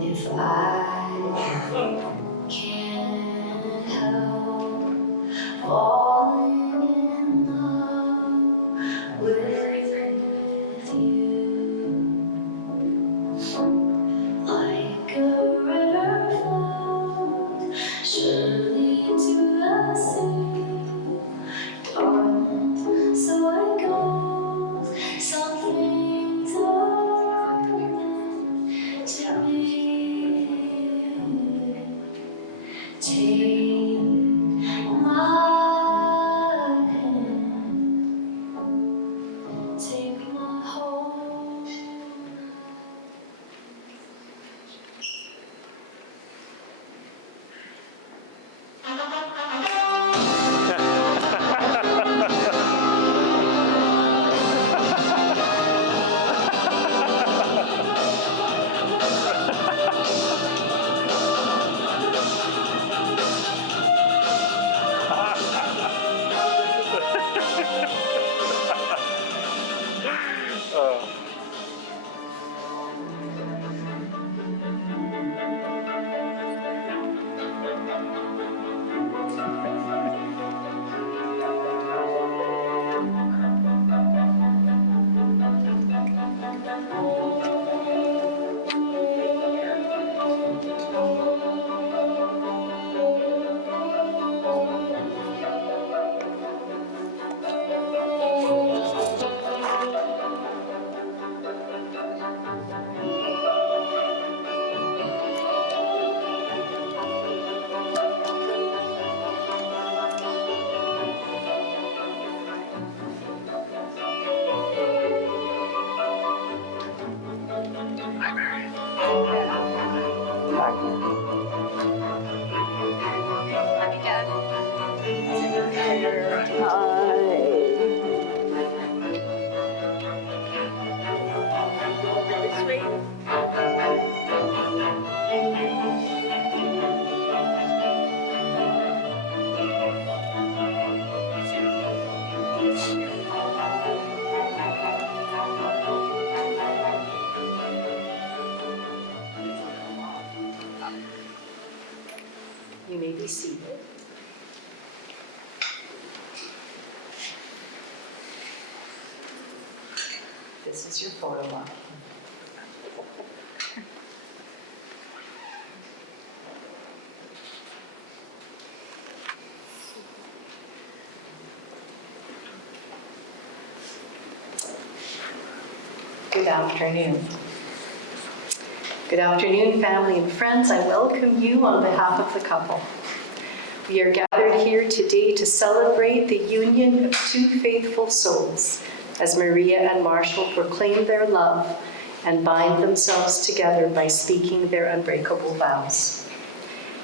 If I can't help falling in love with you, like a river flows surely to the sea, darling, so it goes. Some things are meant to be. Take my hand, take my whole. You may be seated. This is your photo op. Good afternoon. Good afternoon, family and friends. I welcome you on behalf of the couple. We are gathered here today to celebrate the union of two faithful souls as Maria and Marshall proclaim their love and bind themselves together by speaking their unbreakable vows.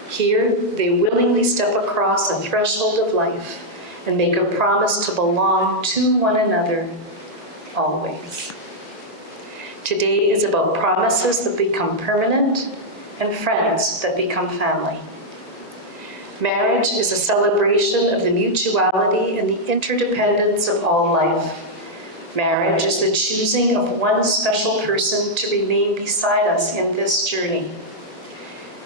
Here, they willingly step across a threshold of life and make a promise to belong to one another always. Today is about promises that become permanent and friends that become family. Marriage is a celebration of the mutuality and the interdependence of all life. Marriage is the choosing of one special person to remain beside us in this journey.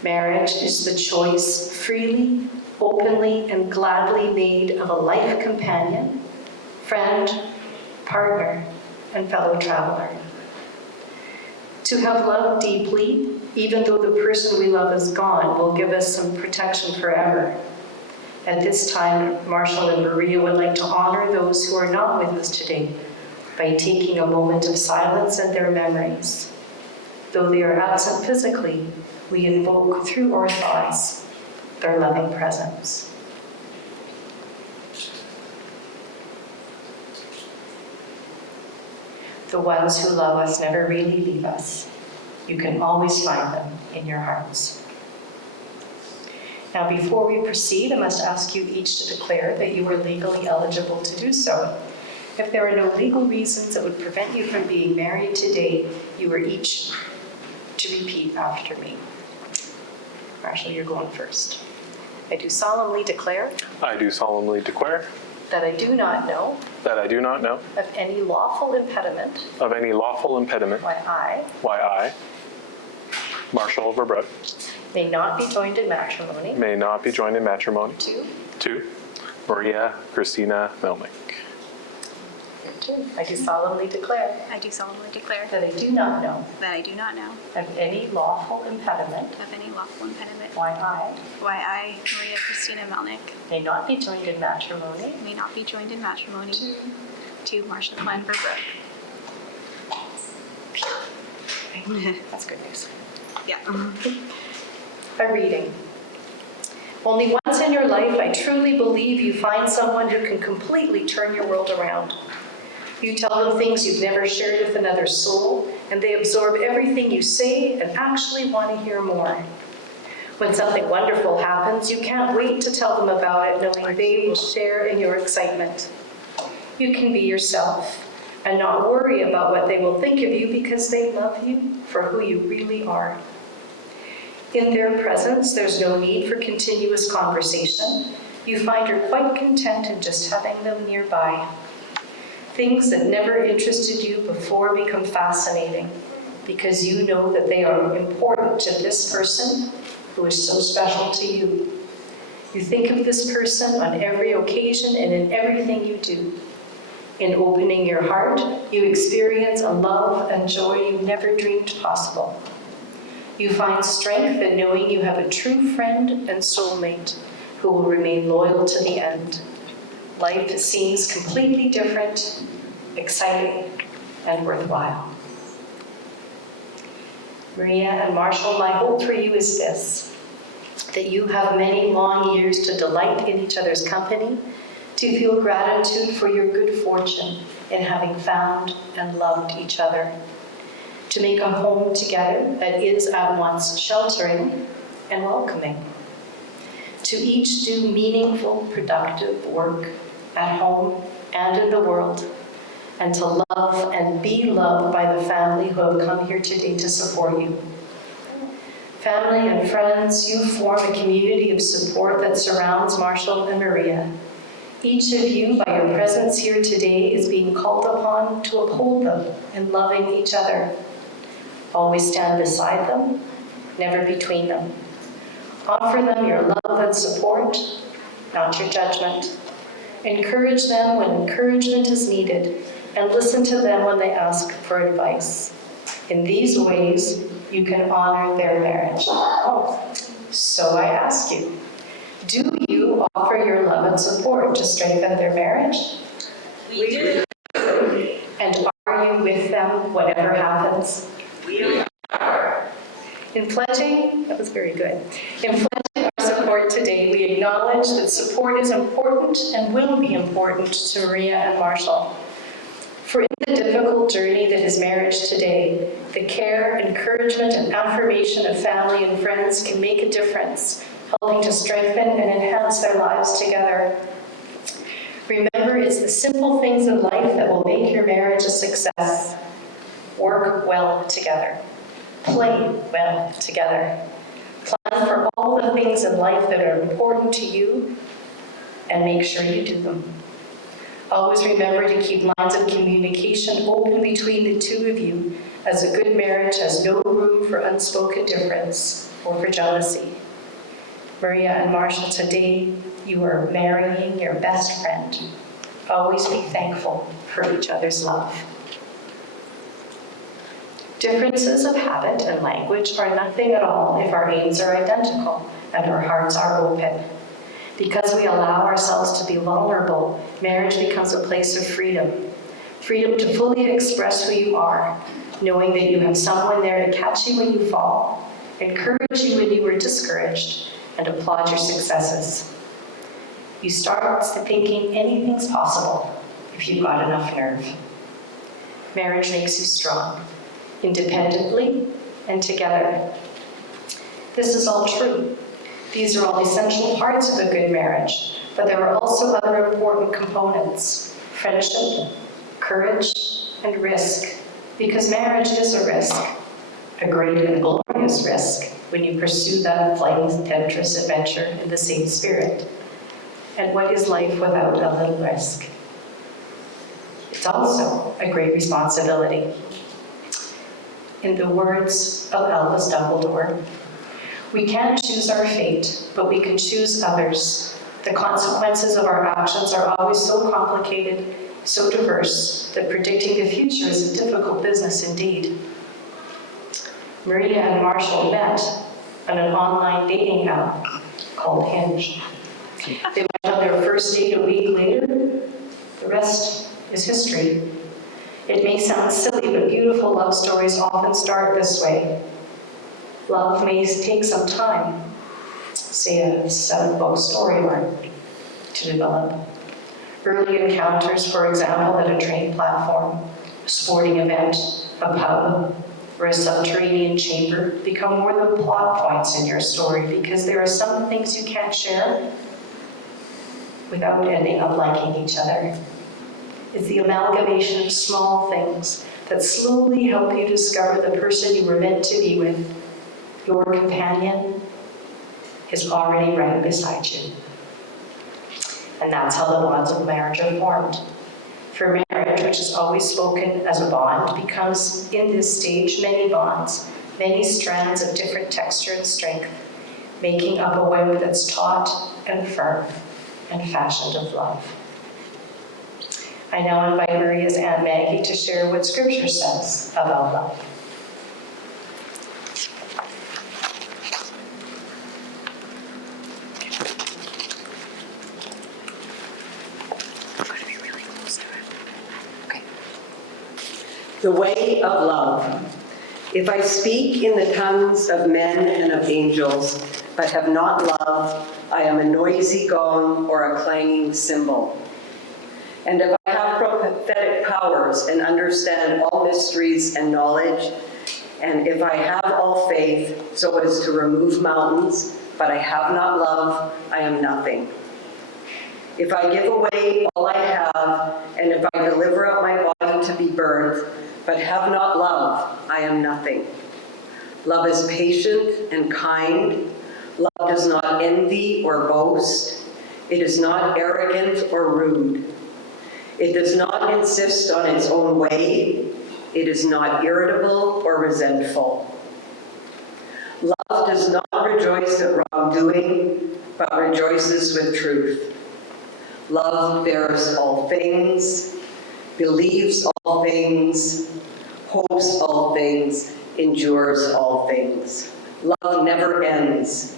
Marriage is the choice freely, openly, and gladly made of a life companion, friend, partner, and fellow traveler. To have loved deeply, even though the person we love is gone, will give us some protection forever. At this time, Marshall and Maria would like to honor those who are not with us today by taking a moment of silence in their memories. Though they are absent physically, we invoke through our thoughts their loving presence. The ones who love us never really leave us. You can always find them in your hearts. Now, before we proceed, I must ask you each to declare that you are legally eligible to do so. If there are no legal reasons that would prevent you from being married today, you are each to repeat after me. Marshall, you're going first. I do solemnly declare. I do solemnly declare. That I do not know. That I do not know. Of any lawful impediment. Of any lawful impediment. Why I, Marshall Verbrugge. May not be joined in matrimony. May not be joined in matrimony. To. Maria Christina Melnick. I do solemnly declare. I do solemnly declare. That I do not know. That I do not know. Of any lawful impediment. Of any lawful impediment. Why I, Maria Christina Melnick. May not be joined in matrimony. May not be joined in matrimony. To Marshall Glenn Verbrugge. That's good news. Yeah. A reading. Only once in your life, I truly believe you find someone who can completely turn your world around. You tell them things you've never shared with another soul, and they absorb everything you say and actually want to hear more. When something wonderful happens, you can't wait to tell them about it, knowing they will share in your excitement. You can be yourself and not worry about what they will think of you because they love you for who you really are. In their presence, there's no need for continuous conversation. You find you're quite content in just having them nearby. Things that never interested you before become fascinating because you know that they are important to this person who is so special to you. You think of this person on every occasion and in everything you do. In opening your heart, you experience a love and joy you never dreamed possible. You find strength in knowing you have a true friend and soulmate who will remain loyal to the end. Life seems completely different, exciting, and worthwhile. Maria and Marshall, my hope for you is this, that you have many long years to delight in each other's company, to feel gratitude for your good fortune in having found and loved each other, to make a home together that is at once sheltering and welcoming, to each do meaningful, productive work at home and in the world, and to love and be loved by the family who have come here today to support you. Family and friends, you form a community of support that surrounds Marshall and Maria. Each of you, by your presence here today, is being called upon to uphold them in loving each other. Always stand beside them, never between them. Offer them your love and support, not your judgment. Encourage them when encouragement is needed, and listen to them when they ask for advice. In these ways, you can honor their marriage. So I ask you, do you offer your love and support to strengthen their marriage? We do. And are you with them whatever happens? We are. In pledging, that was very good. In pledging our support today, we acknowledge that support is important and will be important to Maria and Marshall. For in the difficult journey that is marriage today, the care, encouragement, and affirmation of family and friends can make a difference, helping to strengthen and enhance their lives together. Remember, it's the simple things in life that will make your marriage a success. Work well together. Play well together. Plan for all the things in life that are important to you and make sure you do them. Always remember to keep lines of communication open between the two of you, as a good marriage has no room for unspoken difference or for jealousy. Maria and Marshall, today you are marrying your best friend. Always be thankful for each other's love. Differences of habit and language are nothing at all if our aims are identical and our hearts are open. Because we allow ourselves to be vulnerable, marriage becomes a place of freedom. Freedom to fully express who you are, knowing that you have someone there to catch you when you fall, encourage you when you are discouraged, and applaud your successes. You start thinking anything's possible if you've got enough nerve. Marriage makes you strong, independently and together. This is all true. These are all essential parts of a good marriage, but there are also other important components: friendship, courage, and risk, because marriage is a risk, a great and glorious risk when you pursue that flighty, adventurous adventure in the same spirit. And what is life without a little risk? It's also a great responsibility. In the words of Albus Dumbledore, we can't choose our fate, but we can choose others. The consequences of our actions are always so complicated, so diverse, that predicting the future is a difficult business indeed. Maria and Marshall met on an online dating app called Hinge. They went on their first date a week later. The rest is history. It may sound silly, but beautiful love stories often start this way. Love may take some time, say a 7-book story arc, to develop. Early encounters, for example, at a train platform, a sporting event, a pub, or a subterranean chamber become more than plot points in your story, because there are some things you can't share without ending up liking each other. It's the amalgamation of small things that slowly help you discover the person you were meant to be with. Your companion is already right beside you. And that's how the bonds of marriage are formed. For marriage, which is always spoken as a bond, becomes, in this stage, many bonds, many strands of different texture and strength, making up a web that's taut and firm and fashioned of love. I now invite Maria's Aunt Maggie to share what Scripture says about love. The way of love. If I speak in the tongues of men and of angels, but have not love, I am a noisy gong or a clanging cymbal. And if I have prophetic powers and understand all mysteries and knowledge, and if I have all faith so as to remove mountains, but I have not love, I am nothing. If I give away all I have, and if I deliver up my body to be burned, but have not love, I am nothing. Love is patient and kind. Love does not envy or boast. It is not arrogant or rude. It does not insist on its own way. It is not irritable or resentful. Love does not rejoice at wrongdoing, but rejoices with truth. Love bears all things, believes all things, hopes all things, endures all things. Love never ends.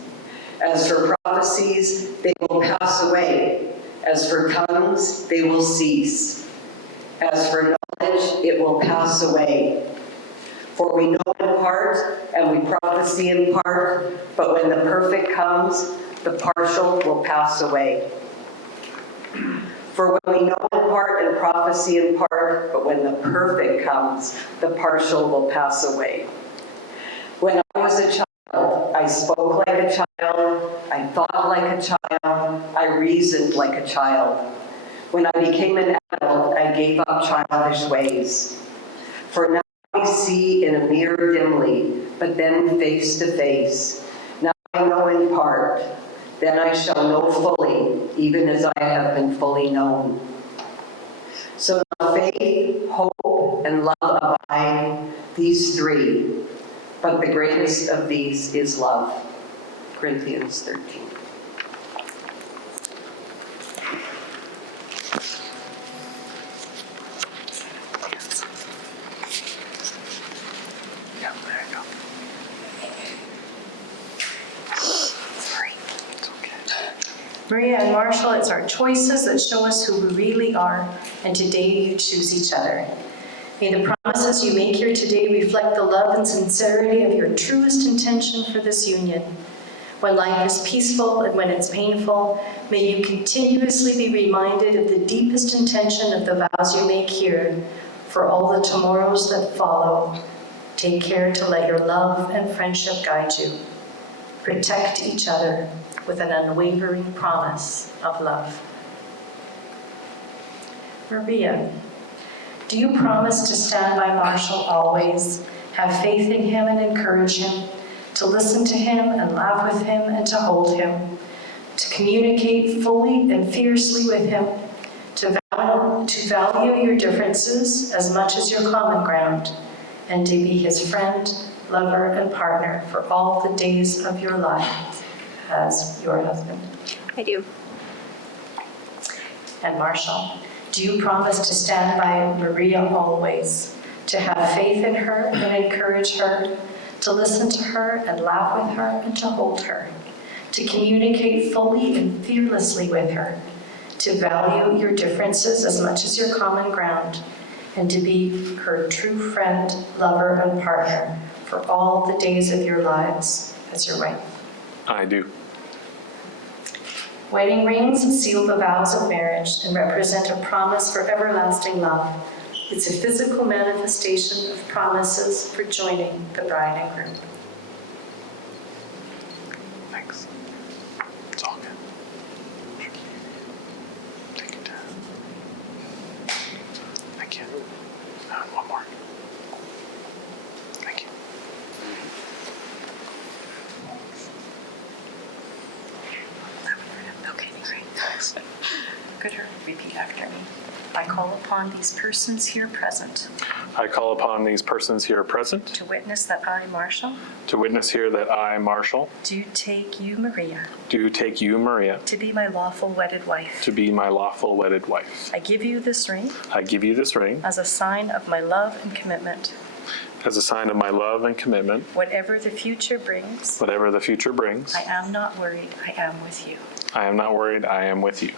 As for prophecies, they will pass away. As for tongues, they will cease. As for knowledge, it will pass away. For we know in part, and we prophesy in part, but when the perfect comes, the partial will pass away. For when we know in part and prophecy in part, but when the perfect comes, the partial will pass away. When I was a child, I spoke like a child, I thought like a child, I reasoned like a child. When I became an adult, I gave up childish ways. For now I see in a mirror dimly, but then face to face. Now I know in part, then I shall know fully, even as I have been fully known. So now faith, hope, and love abide, these three, but the greatest of these is love. Corinthians 13. Maria and Marshall, it's our choices that show us who we really are, and today you choose each other. May the promises you make here today reflect the love and sincerity of your truest intention for this union. When life is peaceful and when it's painful, may you continuously be reminded of the deepest intention of the vows you make here, for all the tomorrows that follow. Take care to let your love and friendship guide you. Protect each other with an unwavering promise of love. Maria, do you promise to stand by Marshall always, have faith in him and encourage him, to listen to him and laugh with him and to hold him, to communicate fully and fiercely with him, to value your differences as much as your common ground, and to be his friend, lover, and partner for all the days of your life as your husband? I do. And Marshall, do you promise to stand by Maria always, to have faith in her and encourage her, to listen to her and laugh with her and to hold her, to communicate fully and fearlessly with her, to value your differences as much as your common ground, and to be her true friend, lover, and partner for all the days of your lives as your wife? I do. Wedding rings seal the vows of marriage and represent a promise for everlasting love. It's a physical manifestation of promises for joining the bride and groom. Thanks. It's all good. Take it down. Thank you. And one more. Thank you. Okay, great. Could you repeat after me? I call upon these persons here present I call upon these persons here present to witness that I, Marshall, to witness here that I, Marshall, do take you, Maria, do take you, Maria, to be my lawful wedded wife. to be my lawful wedded wife. I give you this ring I give you this ring as a sign of my love and commitment. as a sign of my love and commitment. Whatever the future brings, Whatever the future brings, I am not worried, I am with you. I am not worried, I am with you.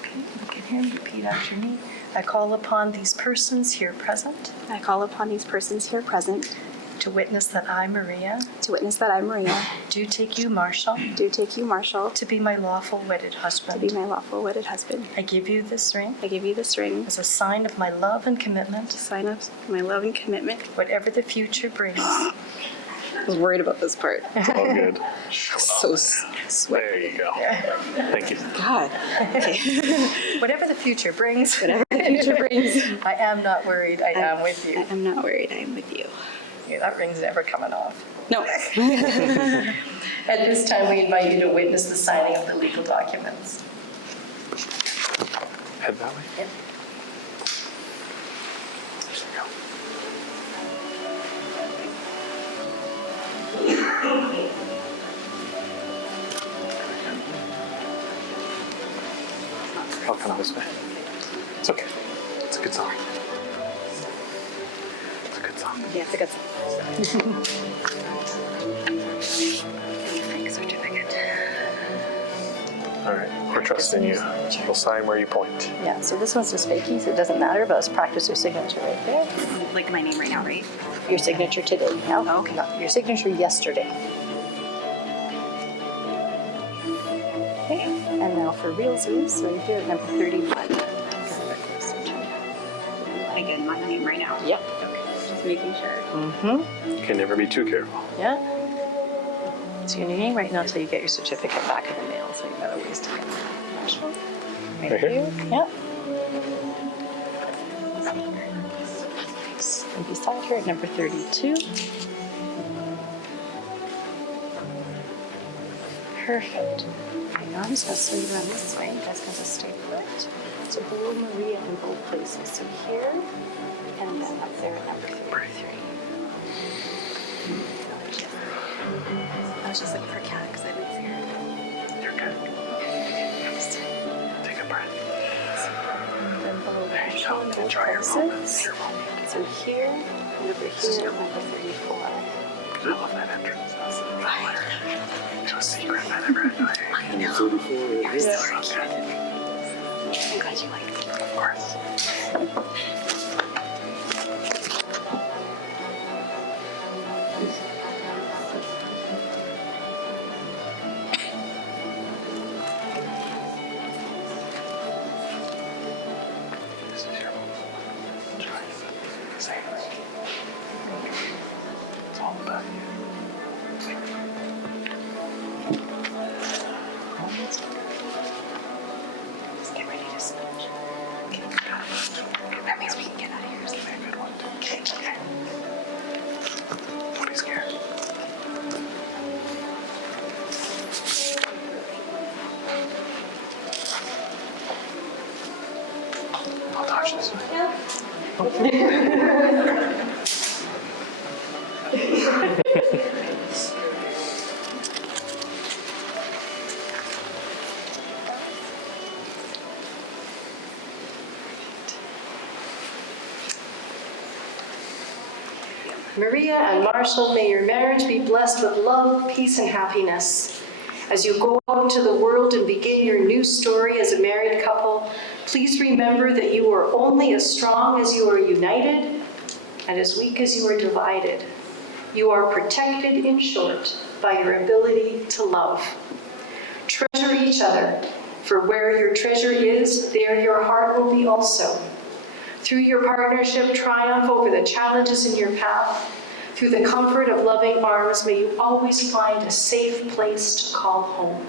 Okay, look at him, repeat after me. I call upon these persons here present I call upon these persons here present to witness that I, Maria, to witness that I, Maria, do take you, Marshall, do take you, Marshall, to be my lawful wedded to husband. be my lawful wedded husband. I give you this ring I give you this ring as a sign of my love and commitment. to sign up my love and commitment. Whatever the future brings, I was worried about this part. It's all good. So There you go. Thank you. God. Okay. whatever the future brings, Whatever the future brings, I am not worried, I am with I you. am not worried. I am with you. Yeah, that ring's never coming off. No. At this time, we invite you to witness the signing of the legal documents. Head that way. Yep. There you go. I'll come this way. It's okay. It's a good song. It's a good song. Yeah, it's a good song. Fake certificate. All right. We're trusting you. We'll sign where you point. Yeah, so this one's just fakey, so it doesn't matter, but let's practice your signature right there. Like my name right now, right? Your signature today. No, Oh, okay. no, your signature yesterday. Okay, and now for realsies, right here at number 31. Again, my name right now. Yep. Okay, just making sure. Mm-hmm. Can never be too careful. Yeah. So your name right now until you get your certificate back in the mail, so you got a ways to get it. Right here? Yep. And beside her at number 32. Perfect. Okay, now I'm just going to swing around this way. You guys can just stay put. So hold Maria in both places. So here and then up there at number 33. I was just looking for Kat because I didn't see her. You're good. Take a breath. Then below There you the go. shoulder Enjoy your places. moments. Your moment. So here and over here at number 34. I love that entrance. That's hilarious. It's a secret I never had. I know. You're so cute. I'm glad you liked it. Of course. Maria and Marshall, may your marriage be blessed with love, peace, and happiness. As you go out into the world and begin your new story as a married couple, please remember that you are only as strong as you are united and as weak as you are divided. You are protected, in short, by your ability to love. Treasure each other, for where your treasure is, there your heart will be also. Through your partnership, triumph over the challenges in your path. Through the comfort of loving arms, may you always find a safe place to call home.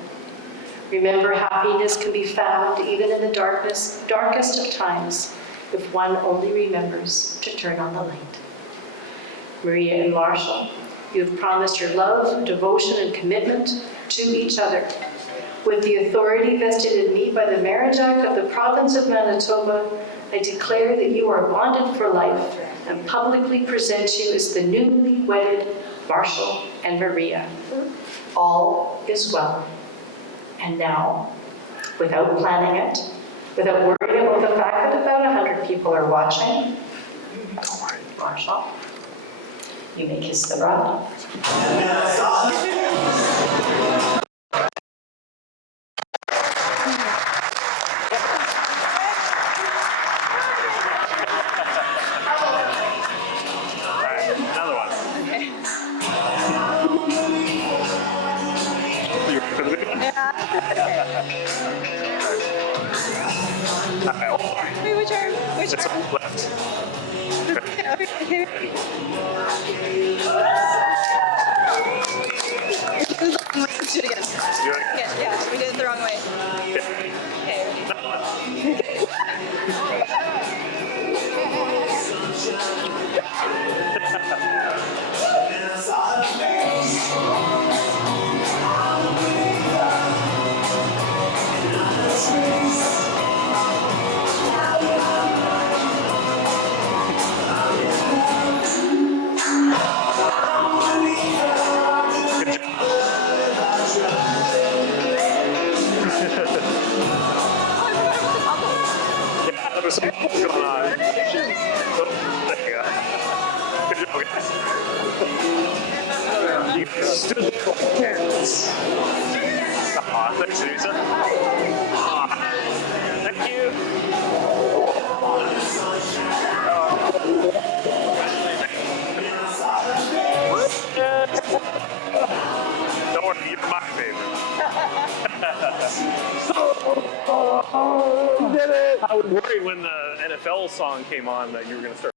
Remember, happiness can be found even in the darkest of times if one only remembers to turn on the light. Maria and Marshall, you have promised your love, devotion, and commitment to each other. With the authority vested in me by the Marriage Act of the Province of Manitoba, I declare that you are bonded for life and publicly present you as the newly wedded Marshall and Maria. All is well. And now, without planning it, without worrying about the fact that about 100 people are watching, Marshall, you may kiss the bride. Another one. You ready for the video? Wait, which arm? Which It's arm? left. Okay. Let's do it again. You ready? Yeah, we did it the wrong way. Okay. Okay, ready? Yeah, there was some going on. Oh, there you go. Good job, guys. You stood there like cats. Aw, thanks, Lisa. Aw, thank you. Don't worry, you're my favorite. I was worried when the NFL song came on that you were going to start.